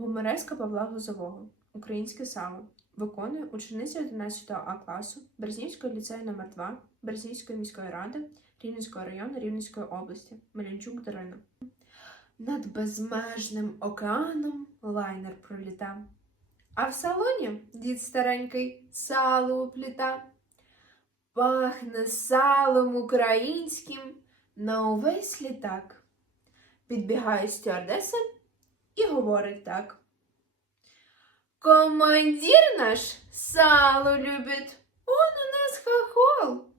Гумореска Павла Лозового. Українське сало. Виконує учениця 11 А класу Березнівського ліцею номер 2 Березнівської міської ради Рівненського району Рівненської області Мелянчук Дарина. Над безмежним океаном лайнер проліта. А в салоні дід старенький сало упліта. Пахне салом українським на увесь літак. Підбігає стюардеса і говорить так. Командир наш сало любит, он у нас хохол.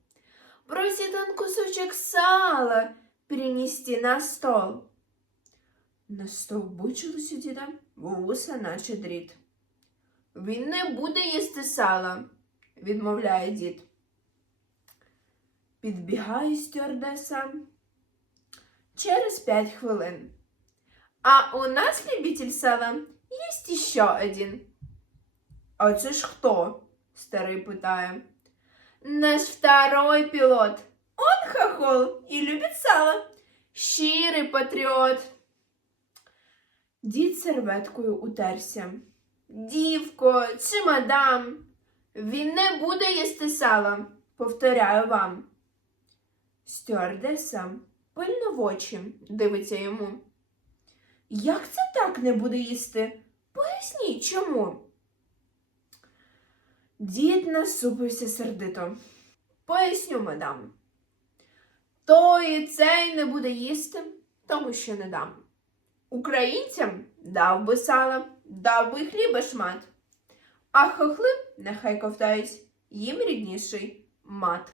Просит он кусочек сала принести на стол. Настовбучилось у діда вуса, наче дріт. Він не буде їсти сала, відмовляє дід. Підбігає стюардеса через п'ять хвилин. А у нас, любитель сала, есть еще один. А це ж хто? Старий питає. Наш второй пилот. Он хохол и любит сало. Щирий патріот. Дід серветкою утерся. Дівко, чи мадам, він не буде їсти сала, повторяю вам. Стюардеса пильно в очі дивиться йому. Як це так не буде їсти? Поясніть чому. Дід насупився сердито. Поясню, мадам. Той і цей не буде їсти, тому що не дам. Українцям дав би сала, дав би хліба шмат. А хохли нехай ковтають, їм рідніший мат.